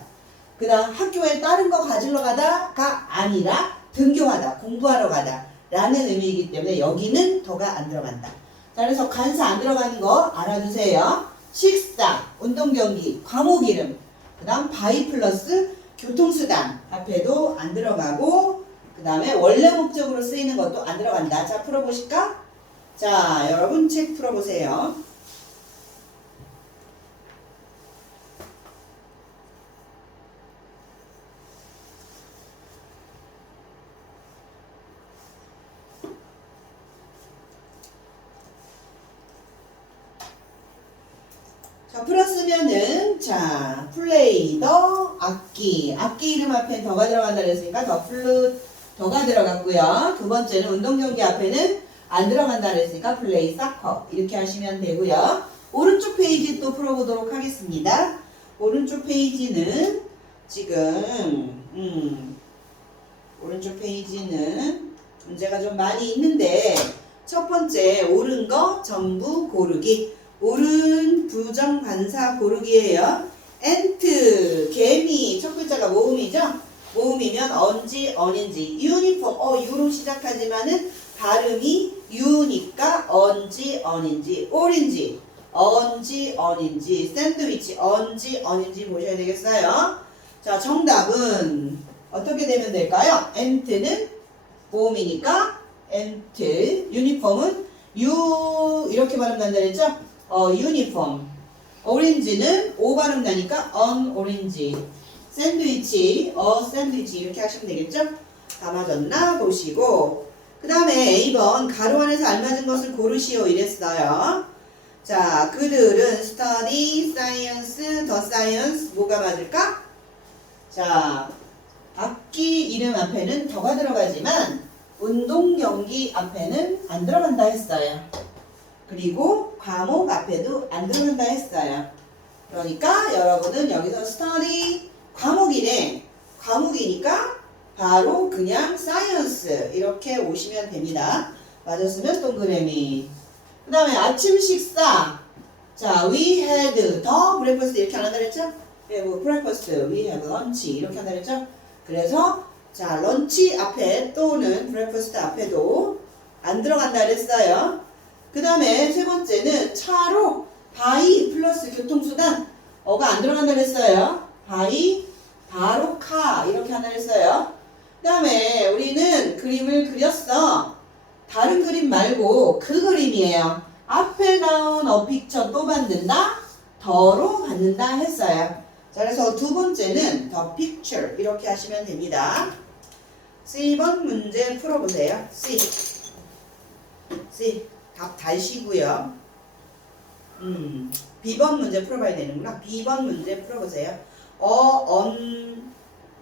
그 다음 학교에 다른 거 가지러 가다가 아니라 등교하다, 공부하러 가다 라는 의미이기 때문에 여기는 더가 안 들어간다. 자, 그래서 관사 안 들어가는 거 알아두세요. 식사, 운동경기, 과목 이름, 그 다음 바이 플러스 교통수단 앞에도 안 들어가고 그 다음에 원래 목적으로 쓰이는 것도 안 들어간다. 자, 풀어보실까? 자, 여러분 책 풀어보세요. 자, 풀었으면은 자, 플레이 더 악기 이름 앞에 더가 들어간다 그랬으니까 더 플룻 더가 들어갔고요. 두 번째는 운동경기 앞에는 안 들어간다 그랬으니까 플레이 사커 이렇게 하시면 되고요. 오른쪽 페이지 또 풀어보도록 하겠습니다. 오른쪽 페이지는 지금 오른쪽 페이지는 문제가 좀 많이 있는데 첫 번째 옳은 거 전부 고르기. 옳은 부정관사 고르기예요. 엔트 개미 첫 글자가 모음이죠. 모음이면 언지 언인지 유니폼 유로 시작하지만은 발음이 유니까 언지 언인지 오렌지 언지 언인지 샌드위치 언지 언인지 보셔야 되겠어요. 자, 정답은 어떻게 되면 될까요? ant는 봄이니까 ant, 유니폼은 U 이렇게 발음 난다 그랬죠? 유니폼. 오렌지는 O 발음 나니까 on 오렌지. 샌드위치, 샌드위치 이렇게 하시면 되겠죠? 다 맞았나 보시고 그 다음에 A번 가로 안에서 알맞은 것을 고르시오 이랬어요. 자, 그들은 study, science, the science 뭐가 맞을까? 자, 악기 이름 앞에는 더가 들어가지만 운동 경기 앞에는 안 들어간다 했어요. 그리고 과목 앞에도 안 들어간다 했어요. 그러니까 여러분은 여기서 study 과목이네. 과목이니까 바로 그냥 science 이렇게 오시면 됩니다. 맞았으면 동그라미. 그 다음에 아침 식사. 자, we had the breakfast 이렇게 안 한다 그랬죠? breakfast, we have lunch 이렇게 한다 그랬죠? 그래서 자, 런치 앞에 또는 breakfast 앞에도 안 들어간다 그랬어요. 그 다음에 세 번째는 차로 by 플러스 교통수단 어가 안 들어간다 그랬어요. by, 바로 카 이렇게 한다 그랬어요. 그 다음에 우리는 그림을 그렸어. 다른 그림 말고 그 그림이에요. 앞에 나온 픽처 또 받는다? 더로 받는다 했어요. 자, 그래서 두 번째는 the picture 이렇게 하시면 됩니다. C번 문제 풀어보세요. C 답 달시고요. B번 문제 풀어봐야 되는구나. B번 문제 풀어보세요.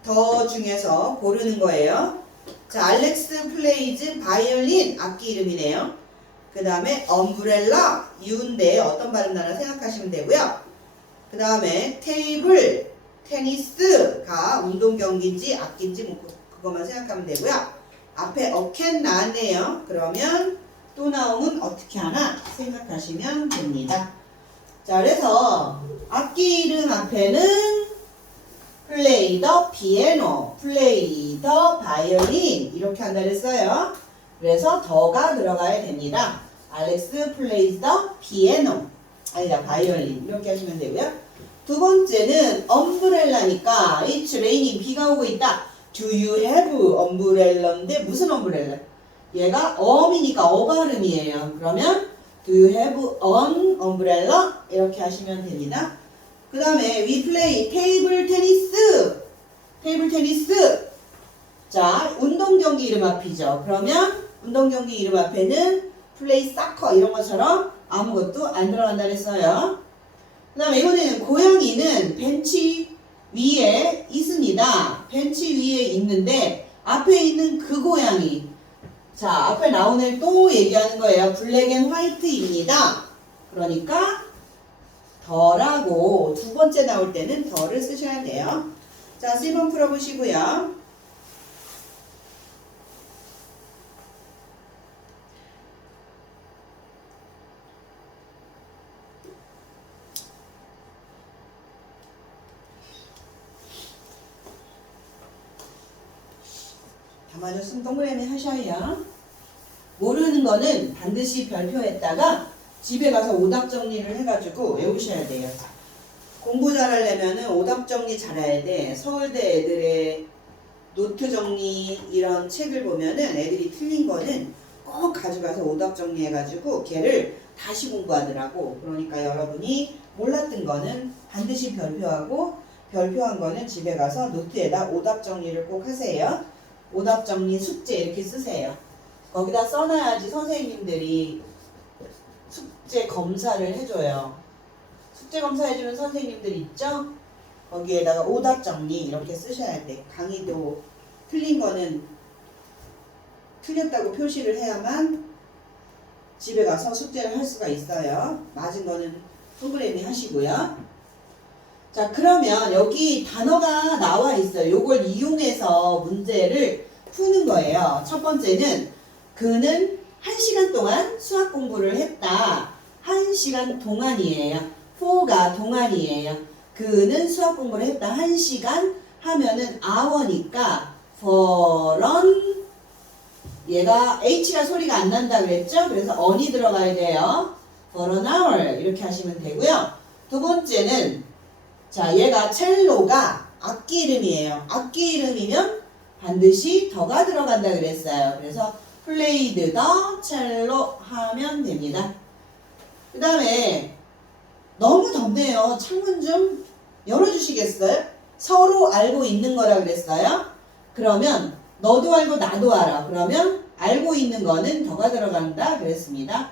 더 중에서 고르는 거예요. 자, 알렉스 플레이즈 바이올린 악기 이름이네요. 그 다음에 엄브렐라 유인데 어떤 발음 나나 생각하시면 되고요. 그 다음에 테이블 테니스가 운동 경기인지 악기인지 뭐 그것만 생각하면 되고요. 앞에 어캔 나왔네요. 그러면 또 나오면 어떻게 하나 생각하시면 됩니다. 자, 그래서 악기 이름 앞에는 play the piano, play the violin 이렇게 한다 그랬어요. 그래서 더가 들어가야 됩니다. Alex plays the piano 아니다 violin 이렇게 하시면 되고요. 두 번째는 umbrella니까 it's raining 비가 오고 있다. Do you have umbrella인데 무슨 umbrella? 얘가 어이니까 어 발음이에요. 그러면 do you have an umbrella 이렇게 하시면 됩니다. 그 다음에 we play 테이블 테니스. 테이블 테니스. 자, 운동 경기 이름 앞이죠. 그러면 운동 경기 이름 앞에는 play soccer 이런 것처럼 아무것도 안 들어간다 그랬어요. 그 다음에 이번에는 고양이는 벤치 위에 있습니다. 벤치 위에 있는데 앞에 있는 그 고양이. 자, 앞에 나오는 애 또 얘기하는 거예요. 블랙 앤 화이트입니다. 그러니까 더라고 두 번째 나올 때는 더를 쓰셔야 돼요. 자, C번 풀어보시고요. 다 맞았으면 동그라미 하셔요. 모르는 거는 반드시 별표했다가 집에 가서 오답 정리를 해가지고 외우셔야 돼요. 공부 잘하려면은 오답 정리 잘해야 돼. 서울대 애들의 노트 정리 이런 책을 보면은 애들이 틀린 거는 꼭 가져가서 오답 정리해가지고 걔를 다시 공부하더라고. 그러니까 여러분이 몰랐던 거는 반드시 별표하고 별표한 거는 집에 가서 노트에다 오답 정리를 꼭 하세요. 오답 정리 숙제 이렇게 쓰세요. 거기다 써놔야지 선생님들이 숙제 검사를 해줘요. 숙제 검사해주는 선생님들 있죠? 거기에다가 오답 정리 이렇게 쓰셔야 돼. 강의도 틀린 거는 틀렸다고 표시를 해야만 집에 가서 숙제를 할 수가 있어요. 맞은 거는 동그라미 하시고요. 자, 그러면 여기 단어가 나와 있어요. 요걸 이용해서 문제를 푸는 거예요. 첫 번째는 그는 1시간 동안 수학 공부를 했다. 1시간 동안이에요. for가 동안이에요. 그는 수학 공부를 했다. 1시간 하면은 hour니까 for an 얘가 H가 소리가 안 난다 그랬죠? 그래서 on이 들어가야 돼요. for an hour 이렇게 하시면 되고요. 두 번째는 자, 얘가 첼로가 악기 이름이에요. 악기 이름이면 반드시 더가 들어간다 그랬어요. 그래서 played the cello 하면 됩니다. 그 다음에 너무 덥네요. 창문 좀 열어주시겠어요? 서로 알고 있는 거라 그랬어요. 그러면 너도 알고 나도 알아. 그러면 알고 있는 거는 더가 들어간다 그랬습니다.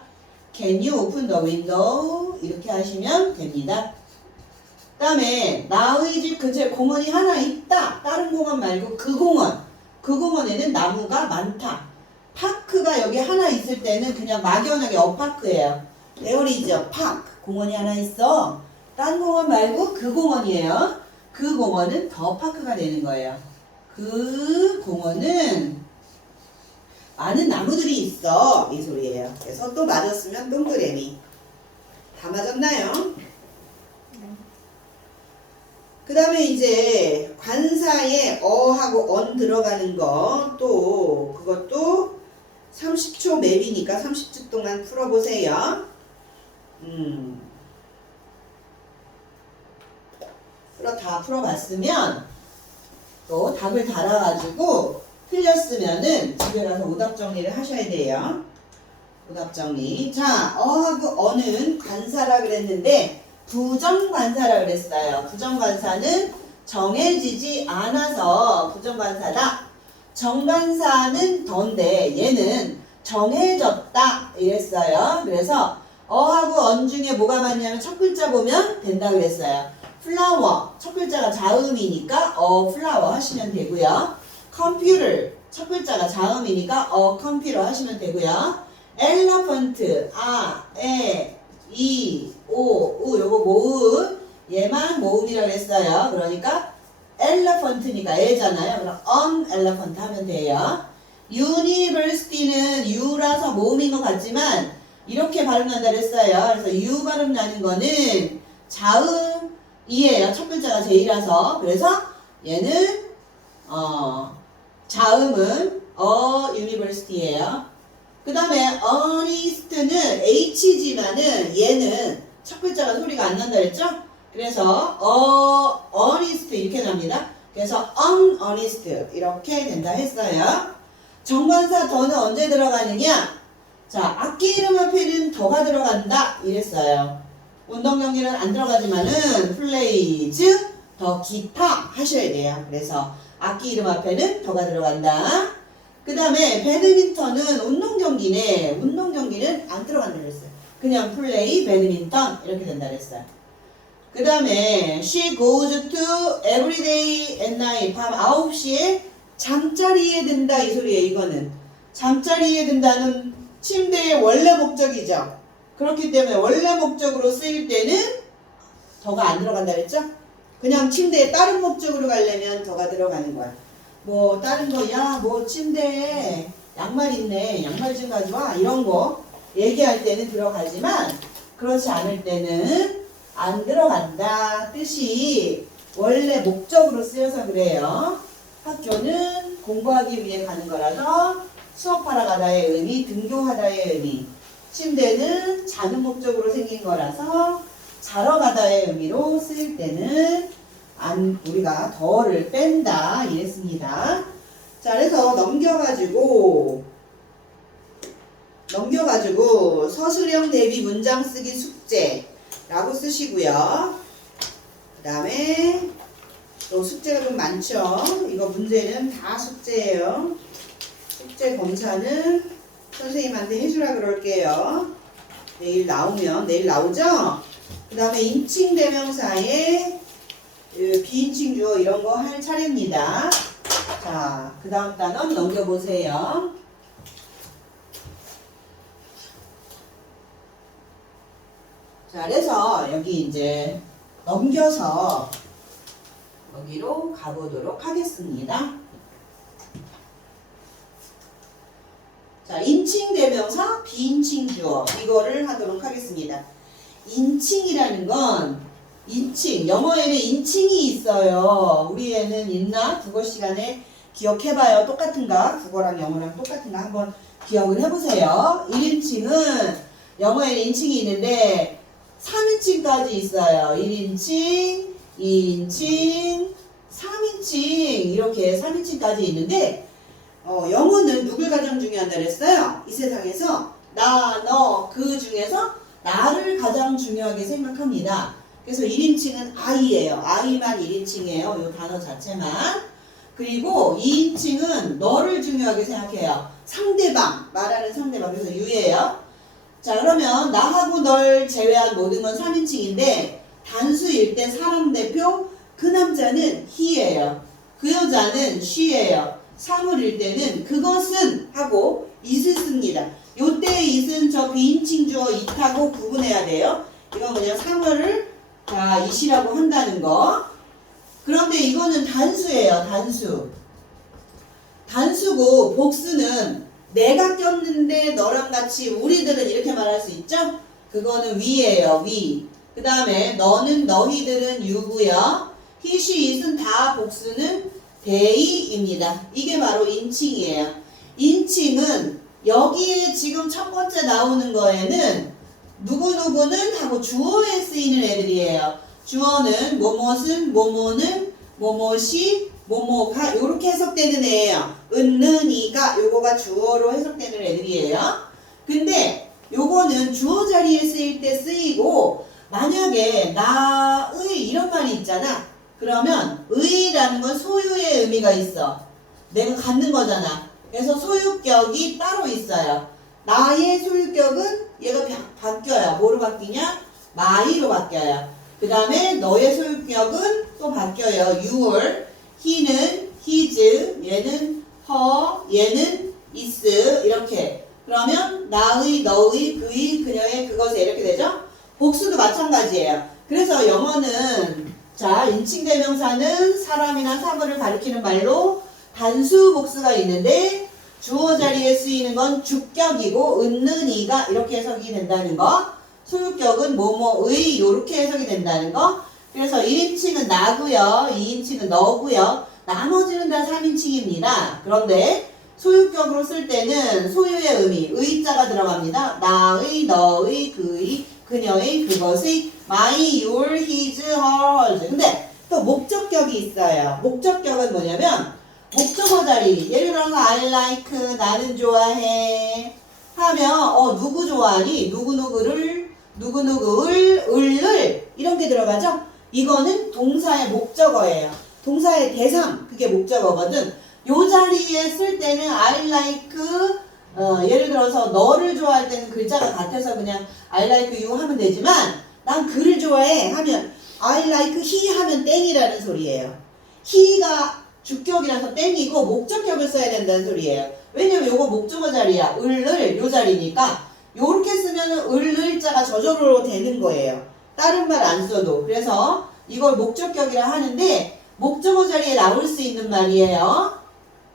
Can you open the window? 이렇게 하시면 됩니다. 그 다음에 나의 집 근처에 공원이 하나 있다. 다른 공원 말고 그 공원. 그 공원에는 나무가 많다. 파크가 여기 하나 있을 때는 그냥 막연하게 어파크예요. 에어리죠. 파크. 공원이 하나 있어. 딴 공원 말고 그 공원이에요. 그 공원은 더 파크가 되는 거예요. 그 공원은 많은 나무들이 있어. 이 소리예요. 그래서 또 맞았으면 동그라미. 다 맞았나요? 그 다음에 이제 관사에 어하고 언 들어가는 거 또 그것도 30초 맵이니까 30초 동안 풀어보세요. 다 풀어봤으면 또 답을 달아가지고 틀렸으면은 집에 가서 오답 정리를 하셔야 돼요. 오답 정리. 자, 어하고 어는 관사라 그랬는데 부정관사라 그랬어요. 부정관사는 정해지지 않아서 부정관사다. 정관사는 더인데 얘는 정해졌다 이랬어요. 그래서 어하고 언 중에 뭐가 맞냐면 첫 글자 보면 된다 그랬어요. 플라워 첫 글자가 자음이니까 플라워 하시면 되고요. 컴퓨터 첫 글자가 자음이니까 컴퓨터 하시면 되고요. 엘러펀트 이, 오, 요거 모음 얘만 모음이라고 했어요. 그러니까 엘러펀트니까 애잖아요. 그럼 elephant 하면 돼요. university는 U라서 모음인 것 같지만 이렇게 발음한다 그랬어요. 그래서 U 발음 나는 거는 자음이에요. 첫 글자가 J라서. 그래서 얘는 자음은 university예요. 그 다음에 honest는 H지만은 얘는 첫 글자가 소리가 안 난다 그랬죠? 그래서 honest 이렇게 납니다. 그래서 unhonest 이렇게 된다 했어요. 정관사 더는 언제 들어가느냐? 자, 악기 이름 앞에는 더가 들어간다 이랬어요. 운동경기는 안 들어가지만은 plays 더 기타 하셔야 돼요. 그래서 악기 이름 앞에는 더가 들어간다. 그 다음에 배드민턴은 운동경기네. 운동경기는 안 들어간다 그랬어요. 그냥 플레이 배드민턴 이렇게 된다 그랬어요. 그 다음에 she goes to every day at night. 밤 9시에 잠자리에 든다 이 소리예요. 이거는 잠자리에 든다는 침대의 원래 목적이죠. 그렇기 때문에 원래 목적으로 쓰일 때는 더가 안 들어간다 그랬죠. 그냥 침대에 다른 목적으로 가려면 더가 들어가는 거야. 뭐 다른 거 야 뭐 침대에 양말 있네 양말 좀 가져와 이런 거 얘기할 때는 들어가지만 그렇지 않을 때는 안 들어간다 뜻이 원래 목적으로 쓰여서 그래요. 학교는 공부하기 위해 가는 거라서 수업하러 가다의 의미 등교하다의 의미. 침대는 자는 목적으로 생긴 거라서 자러 가다의 의미로 쓰일 때는 우리가 더를 뺀다 이랬습니다. 자, 그래서 넘겨가지고 서술형 대비 문장 쓰기 숙제라고 쓰시고요. 그 다음에 또 숙제가 좀 많죠. 이거 문제는 다 숙제예요. 숙제 검사는 선생님한테 해주라 그럴게요. 내일 나오죠? 그 다음에 인칭 대명사에 비인칭 주어 이런 거 할 차례입니다. 자, 그 다음 단원 넘겨보세요. 자, 그래서 여기 이제 넘겨서 여기로 가보도록 하겠습니다. 자, 인칭 대명사, 비인칭 주어 이거를 하도록 하겠습니다. 인칭이라는 건 인칭, 영어에는 인칭이 있어요. 우리 애는 있나? 국어 시간에 기억해봐요. 똑같은가? 국어랑 영어랑 똑같은가? 한번 기억을 해보세요. 1인칭은 영어에는 인칭이 있는데 3인칭까지 있어요. 1인칭, 2인칭, 3인칭 이렇게 3인칭까지 있는데 영어는 누굴 가장 중요한다 그랬어요? 이 세상에서 나, 너, 그 중에서 나를 가장 중요하게 생각합니다. 그래서 1인칭은 I예요. I만 1인칭이에요. 이 단어 자체만. 그리고 2인칭은 너를 중요하게 생각해요. 상대방, 말하는 상대방. 그래서 You예요. 자, 그러면 나하고 널 제외한 모든 건 3인칭인데 단수일 때 사람 대표 그 남자는 he예요. 그 여자는 she예요. 사물일 때는 그것은 하고 it을 씁니다. 요때 it은 저 비인칭 주어 it하고 구분해야 돼요. 이건 그냥 사물을 자 it이라고 한다는 거. 그런데 이거는 단수예요. 단수고 복수는 내가 꼈는데 너랑 같이 우리들은 이렇게 말할 수 있죠? 그거는 we예요. we. 그 다음에 너는 너희들은 you고요. he, she, it은 다 복수는 they입니다. 이게 바로 인칭이에요. 인칭은 여기에 지금 첫 번째 나오는 거에는 누구누구는 하고 주어에 쓰이는 애들이에요. 주어는 뭐뭇은, 뭐뭐는, 뭐뭇이, 뭐뭐가 이렇게 해석되는 애예요. 은는이가 요거가 주어로 해석되는 애들이에요. 근데 요거는 주어 자리에 쓰일 때 쓰이고 만약에 나의 이런 말이 있잖아. 그러면 의라는 건 소유의 의미가 있어. 내가 갖는 거잖아. 그래서 소유격이 따로 있어요. 나의 소유격은 얘가 바뀌어요. 뭐로 바뀌냐? my로 바뀌어요. 그 다음에 너의 소유격은 또 바뀌어요. your. he는 his, 얘는 her, 얘는 is 이렇게. 그러면 나의, 너의, 그의, 그녀의, 그것에 이렇게 되죠? 복수도 마찬가지예요. 그래서 영어는 자 인칭대명사는 사람이나 사물을 가리키는 말로 단수 복수가 있는데 주어 자리에 쓰이는 건 주격이고 은는이가 이렇게 해석이 된다는 거. 소유격은 뭐뭐의 이렇게 해석이 된다는 거. 그래서 1인칭은 나고요. 2인칭은 너고요. 나머지는 다 3인칭입니다. 그런데 소유격으로 쓸 때는 소유의 의미, 의자가 들어갑니다. 나의, 너의, 그의, 그녀의, 그것의, my, your, his, hers. 근데 또 목적격이 있어요. 목적격은 뭐냐면 목적어 자리. 예를 들어서 I like, 나는 좋아해 하면 누구 좋아하니? 누구누구를, 을을 이런 게 들어가죠? 이거는 동사의 목적어예요. 동사의 대상, 그게 목적어거든. 요 자리에 쓸 때는 I like, 예를 들어서 너를 좋아할 때는 글자가 같아서 그냥 I like you 하면 되지만 난 그를 좋아해 하면 I like he 하면 땡이라는 소리예요. he가 주격이라서 땡이고 목적격을 써야 된다는 소리예요. 왜냐면 요거 목적어 자리야. 을을 요 자리니까 요렇게 쓰면은 을자가 저절로 되는 거예요. 다른 말 안 써도. 그래서 이걸 목적격이라 하는데 목적어 자리에 나올 수 있는 말이에요.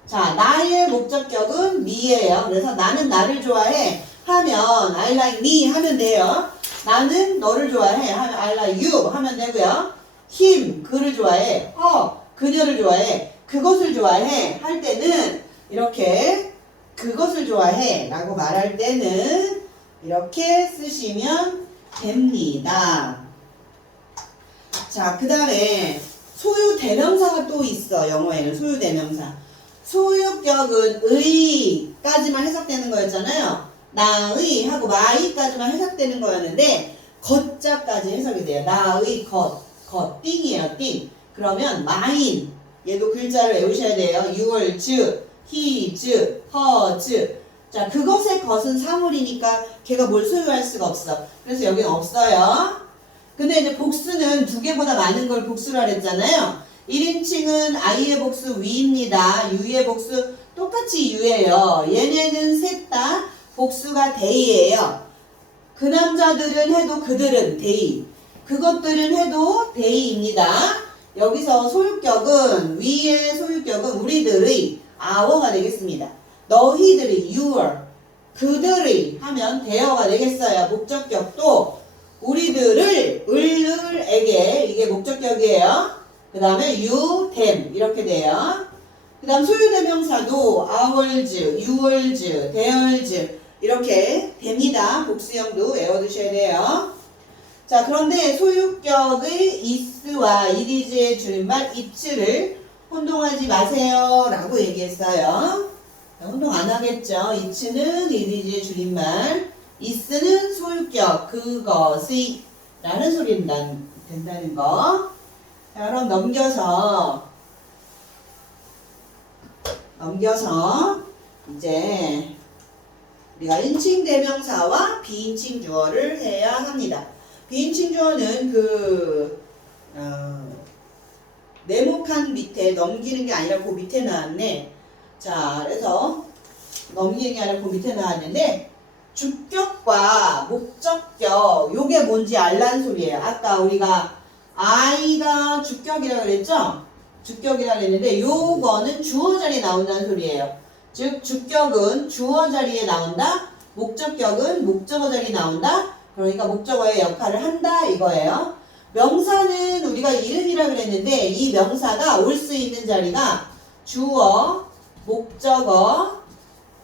자, 나의 목적격은 me예요. 그래서 나는 나를 좋아해 하면 I like me 하면 돼요. 나는 너를 좋아해 하면 I like you 하면 되고요. him, 그를 좋아해. her, 그녀를 좋아해. 그것을 좋아해 할 때는 이렇게 그것을 좋아해 라고 말할 때는 이렇게 쓰시면 됩니다. 자, 그 다음에 소유 대명사가 또 있어. 영어에는 소유 대명사. 소유격은 의까지만 해석되는 거였잖아요. 나의 하고 my까지만 해석되는 거였는데 겉자까지 해석이 돼요. 나의 겉, 띵이에요. 띵. 그러면 mine, 얘도 글자를 외우셔야 돼요. yours, his, hers. 자, 그것의 것은 사물이니까 걔가 뭘 소유할 수가 없어. 그래서 여기는 없어요. 근데 이제 복수는 두 개보다 많은 걸 복수라 그랬잖아요. 1인칭은 I의 복수 we입니다. You의 복수 똑같이 You예요. 얘네는 셋 다 복수가 they예요. 그 남자들은 해도 그들은 they. 그것들은 해도 they입니다. 여기서 소유격은 we의 소유격은 우리들의 our가 되겠습니다. 너희들이 your, 그들의 하면 their가 되겠어요. 목적격도 우리들을 을에게 이게 목적격이에요. 그 다음에 you, them 이렇게 돼요. 그 다음 소유대명사도 ours, yours, theirs 이렇게 됩니다. 복수형도 외워두셔야 돼요. 자, 그런데 소유격의 is와 it's의 줄임말 it's를 혼동하지 마세요 라고 얘기했어요. 혼동 안 하겠죠. it's는 it's의 줄임말, is는 소유격, 그것이 라는 소리는 된다는 거. 자, 그럼 넘겨서 이제 우리가 인칭 대명사와 비인칭 주어를 해야 합니다. 비인칭 주어는 네모칸 밑에 넘기는 게 아니라 그 밑에 나왔네. 자, 그래서 넘기는 게 아니라 그 밑에 나왔는데 주격과 목적격 요게 뭔지 알란 소리예요. 아까 우리가 I가 주격이라고 그랬죠? 주격이라고 그랬는데 요거는 주어 자리에 나온다는 소리예요. 즉 주격은 주어 자리에 나온다. 목적격은 목적어 자리에 나온다. 그러니까 목적어의 역할을 한다 이거예요. 명사는 우리가 이름이라 그랬는데 이 명사가 올 수 있는 자리가 주어, 목적어,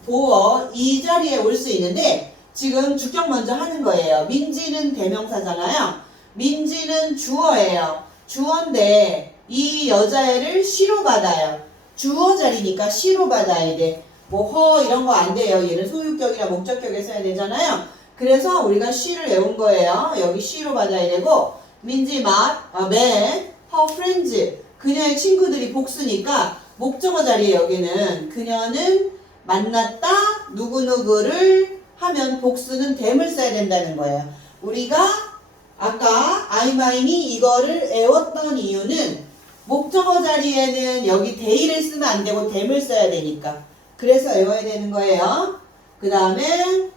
보어 이 자리에 올 수 있는데 지금 주격 먼저 하는 거예요. 민지는 대명사잖아요. 민지는 주어예요. 주어인데 이 여자애를 시로 받아요. 주어 자리니까 시로 받아야 돼. 뭐 허 이런 거 안 돼요. 얘는 소유격이나 목적격에 써야 되잖아요. 그래서 우리가 she를 외운 거예요. 여기 she로 받아야 되고 민지 met her friends 그녀의 친구들이 복수니까 목적어 자리에 여기는 그녀는 만났다 누구누구를 하면 복수는 them을 써야 된다는 거예요. 우리가 아까 I, mine이 이거를 외웠던 이유는 목적어 자리에는 여기 they를 쓰면 안 되고 them을 써야 되니까 그래서 외워야 되는 거예요. 그 다음에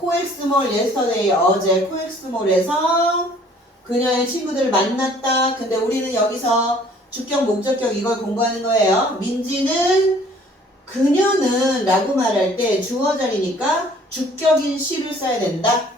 코엑스몰 yesterday 어제 코엑스몰에서 그녀의 친구들을 만났다. 근데 우리는 여기서 주격 목적격 이걸 공부하는 거예요. 민지는 그녀는 라고 말할 때 주어 자리니까 주격인 she를 써야 된다.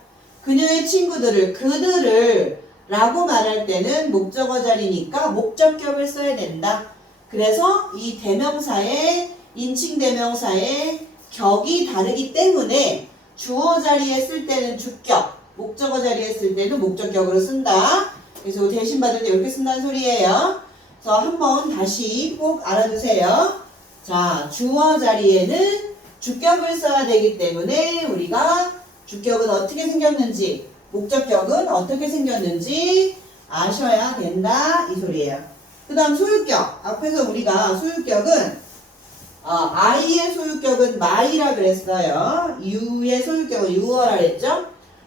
그녀의 친구들을 그들을 라고 말할 때는 목적어 자리니까 목적격을 써야 된다. 그래서 이 대명사의 인칭 대명사의 격이 다르기 때문에 주어 자리에 쓸 때는 주격, 목적어 자리에 쓸 때는 목적격으로 쓴다. 그래서 대신 받을 때 이렇게 쓴다는 소리예요. 그래서 한번 다시 꼭 알아두세요. 자, 주어 자리에는 주격을 써야 되기 때문에 우리가 주격은 어떻게 생겼는지, 목적격은 어떻게 생겼는지 아셔야 된다. 이 소리예요. 그 다음 소유격. 앞에서 우리가 소유격은 I의 소유격은 my라 그랬어요. U의 소유격은 your라 그랬죠.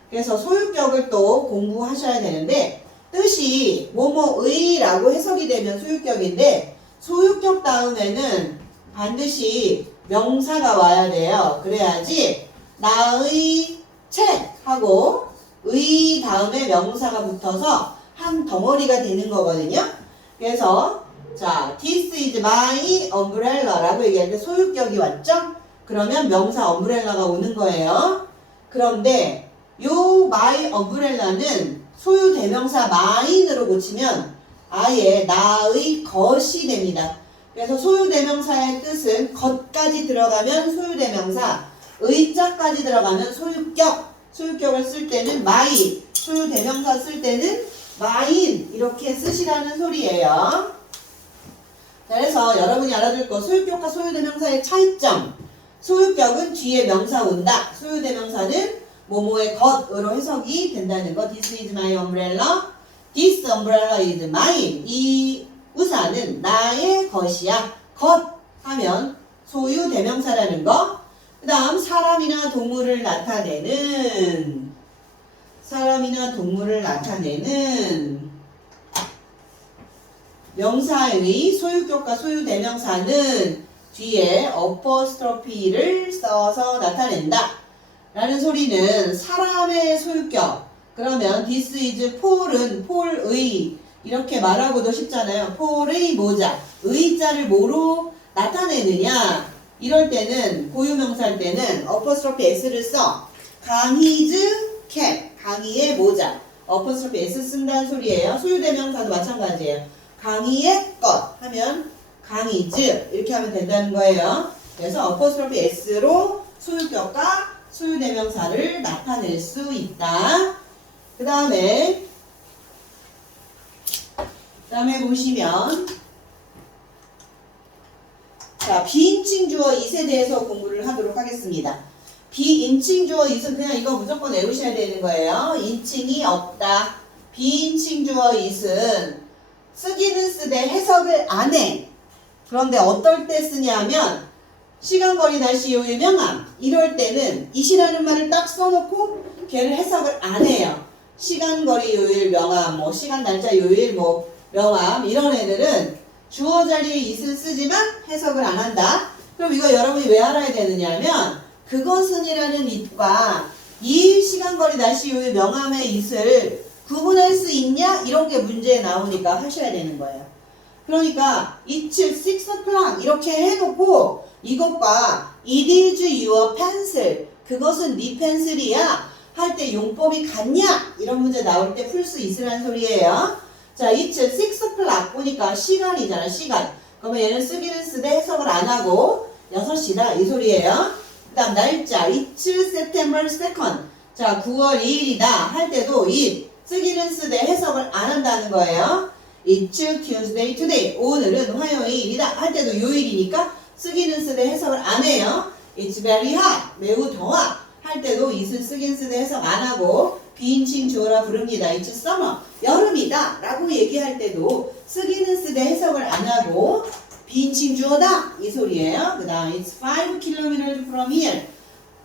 그래서 소유격을 또 공부하셔야 되는데 뜻이 뭐뭐의라고 해석이 되면 소유격인데 소유격 다음에는 반드시 명사가 와야 돼요. 그래야지 나의 책 하고 의 다음에 명사가 붙어서 한 덩어리가 되는 거거든요. 그래서 자, this is my umbrella라고 얘기할 때 소유격이 왔죠? 그러면 명사 umbrella가 오는 거예요. 그런데 요 my umbrella는 소유 대명사 mine으로 고치면 아예 나의 것이 됩니다. 그래서 소유 대명사의 뜻은 것까지 들어가면 소유 대명사, 의자까지 들어가면 소유격, 소유격을 쓸 때는 my, 소유 대명사 쓸 때는 mine 이렇게 쓰시라는 소리예요. 자, 그래서 여러분이 알아둘 거 소유격과 소유대명사의 차이점. 소유격은 뒤에 명사 온다. 소유대명사는 뭐뭐의 것으로 해석이 된다는 거. This is my umbrella. This umbrella is mine. 이 우산은 나의 것이야. 것 하면 소유대명사라는 거. 그 다음 사람이나 동물을 나타내는 명사의 소유격과 소유대명사는 뒤에 어퍼스트로피를 써서 나타낸다 라는 소리는 사람의 소유격 그러면 this is Paul은 폴의 이렇게 말하고도 쉽잖아요. 폴의 모자 의자를 뭐로 나타내느냐 이럴 때는 고유명사일 때는 어퍼스트로피 s를 써 강희즈 캡 강희의 모자 어퍼스트로피 s 쓴다는 소리예요. 소유대명사도 마찬가지예요. 강희의 것 하면 강이즈 이렇게 하면 된다는 거예요. 그래서 어퍼스트로피 s로 소유격과 소유대명사를 나타낼 수 있다. 그 다음에 보시면 자, 비인칭 주어 it에 대해서 공부를 하도록 하겠습니다. 비인칭 주어 it은 그냥 이거 무조건 외우셔야 되는 거예요. 인칭이 없다. 비인칭 주어 it은 쓰기는 쓰되 해석을 안 해. 그런데 어떨 때 쓰냐면 시간, 거리, 날씨, 요일, 명암 이럴 때는 it이라는 말을 딱 써놓고 걔를 해석을 안 해요. 시간, 거리, 요일, 명암, 뭐 시간, 날짜, 요일, 뭐 명암 이런 애들은 주어 자리에 it을 쓰지만 해석을 안 한다. 그럼 이거 여러분이 왜 알아야 되느냐면 그것은이라는 it과 이 시간, 거리, 날씨, 요일, 명암의 it을 구분할 수 있냐? 이런 게 문제에 나오니까 하셔야 되는 거예요. 그러니까 it's 6 o'clock 이렇게 해놓고 이것과 it is your pencil 그것은 네 펜슬이야 할 때 용법이 같냐? 이런 문제 나올 때 풀 수 있으란 소리예요. 자, it's 6 o'clock 보니까 시간이잖아, 시간. 그러면 얘는 쓰기는 쓰되 해석을 안 하고 6시다 이 소리예요. 그 다음 날짜 it's September 2nd 자, 9월 2일이다 할 때도 it 쓰기는 쓰되 해석을 안 한다는 거예요. It's Tuesday today. 오늘은 화요일이다 할 때도 요일이니까 쓰기는 쓰되 해석을 안 해요. It's very hot. 매우 더워 할 때도 it을 쓰긴 쓰되 해석 안 하고 비인칭 주어라 부릅니다. It's summer. 여름이다 라고 얘기할 때도 쓰기는 쓰되 해석을 안 하고 비인칭 주어다 이 소리예요. 그 다음 It's 5 kilometers from here.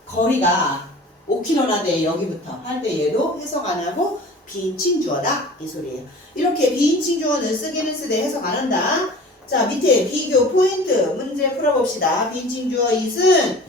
거리가 5km나 돼 여기부터 할 때 얘도 해석 안 하고 비인칭 주어다 이 소리예요. 이렇게 비인칭 주어는 쓰기는 쓰되 해석 안 한다. 자, 밑에 비교 포인트 문제 풀어봅시다. 비인칭 주어 it은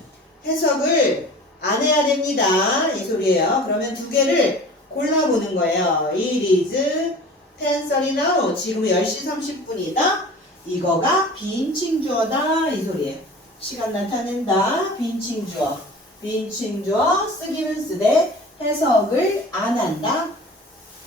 해석을 안 해야 됩니다 이 소리예요. 그러면 두 개를 골라보는 거예요. It is 10:30 now. 지금 10시 30분이다. 이거가 비인칭 주어다 이 소리예요. 시간 나타낸다. 비인칭 주어. 비인칭 주어 쓰기는 쓰되 해석을 안 한다.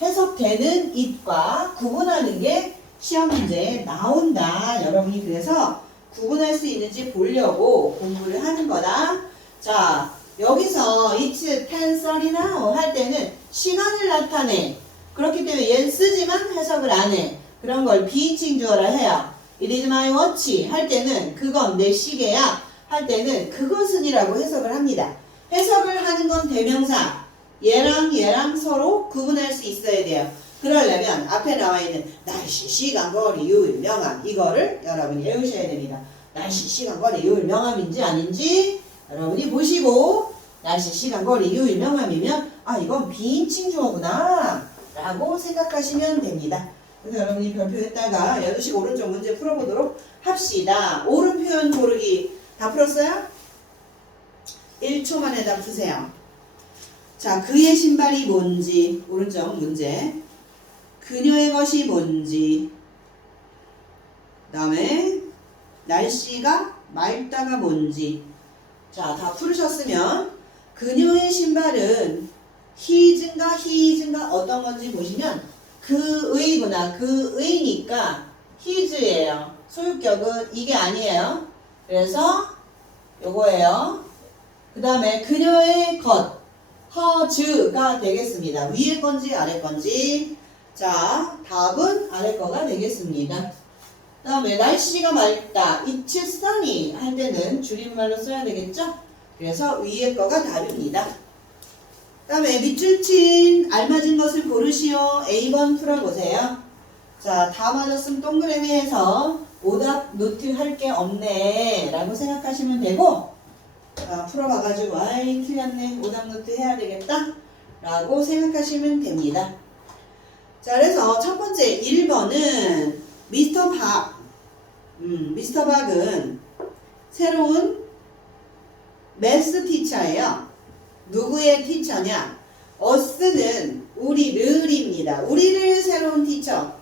해석되는 it과 구분하는 게 시험 문제에 나온다. 여러분이 그래서 구분할 수 있는지 보려고 공부를 하는 거다. 자, 여기서 it's 10:30 now 할 때는 시간을 나타내. 그렇기 때문에 얘는 쓰지만 해석을 안 해. 그런 걸 비인칭 주어라 해요. It is my watch 할 때는 그건 내 시계야 할 때는 그것은이라고 해석을 합니다. 해석을 하는 건 대명사. 얘랑 서로 구분할 수 있어야 돼요. 그러려면 앞에 나와 있는 날씨, 시간, 거리, 요일, 명암 이거를 여러분이 외우셔야 됩니다. 날씨, 시간, 거리, 요일, 명암인지 아닌지 여러분이 보시고 날씨, 시간, 거리, 요일, 명암이면 아 이건 비인칭 주어구나 라고 생각하시면 됩니다. 그래서 여러분이 별표했다가 8시 오른쪽 문제 풀어보도록 합시다. 옳은 표현 고르기 다 풀었어요? 1초 만에 다 푸세요. 자, 그의 신발이 뭔지 오른쪽 문제. 그녀의 것이 뭔지. 그 다음에 날씨가 맑다가 뭔지. 자, 다 풀으셨으면 그녀의 신발은 his인가 어떤 건지 보시면 그의구나. 그의니까 his예요. 소유격은 이게 아니에요. 그래서 요거예요. 그 다음에 그녀의 것 hers,가 되겠습니다. 위에 건지 아래 건지. 자, 답은 아래 거가 되겠습니다. 그 다음에 날씨가 맑다. It's sunny 할 때는 줄임말로 써야 되겠죠? 그래서 위에 거가 답입니다. 그 다음에 밑줄 친 알맞은 것을 고르시오. A번 풀어보세요. 자, 다 맞았으면 동그라미 해서 오답 노트 할 게 없네 라고 생각하시면 되고 풀어봐가지고 아이 틀렸네 오답 노트 해야 되겠다 라고 생각하시면 됩니다. 자, 그래서 첫 번째 1번은 미스터 박. 미스터 박은 새로운 매스 티처예요. 누구의 티처냐? us는 우리를입니다. 우리를 새로운 티처.